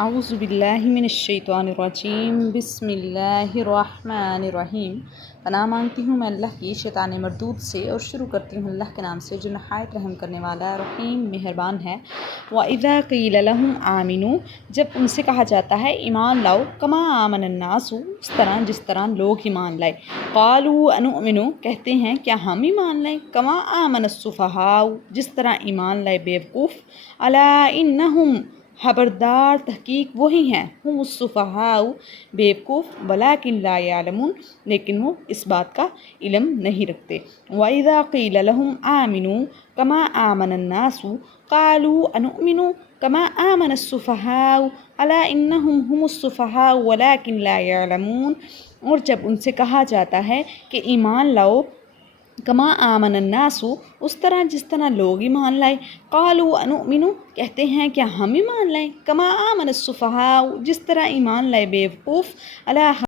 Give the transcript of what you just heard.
اعوذ باللہ من الشیطان الرجیم بسم اللہ الرحمن الرحیم۔ پناہ مانگتی ہوں میں اللہ کی شیطان مردود سے، اور شروع کرتی ہوں اللہ کے نام سے جو نہایت رحم کرنے والا رحیم مہربان ہے۔ وَإِذَا قِيلَ لَهُمْ آمِنُوا، جب ان سے کہا جاتا ہے ایمان لاؤ، كَمَا آمَنَ النَّاسُ، اس طرح جس طرح لوگ ایمان لائے، قَالُوا أَنُؤْمِنُ، کہتے ہیں کیا ہم ایمان لائیں، كَمَا آمَنَ السُّفَهَاءُ، جس طرح ایمان لائے بیوقوف، أَلَا إِنَّهُمْ، خبردار تحقیق وہی ہیں، ہم السفہاء بیوقوف، ولکن لا یعلمون، لیکن وہ اس بات کا علم نہیں رکھتے۔ وَإِذَا قِيلَ لَهُمْ آمِنُوا كَمَا آمَنَ النَّاسُ قَالُوا أَنُؤْمِنُ كَمَا آمَنَ السُّفَهَاءُ أَلَا إِنَّهُمْ هُمُ السُّفَهَاءُ وَلَكِنْ لَا يَعْلَمُونَ، اور جب ان سے کہا جاتا ہے کہ ایمان لاؤ، کما آمن الناس، اس طرح جس طرح لوگ ایمان لائے، قالوا انؤمن، کہتے ہیں کیا ہم ایمان لائیں، کما آمن السفہاء، جس طرح ایمان لائے بیوقوف، الا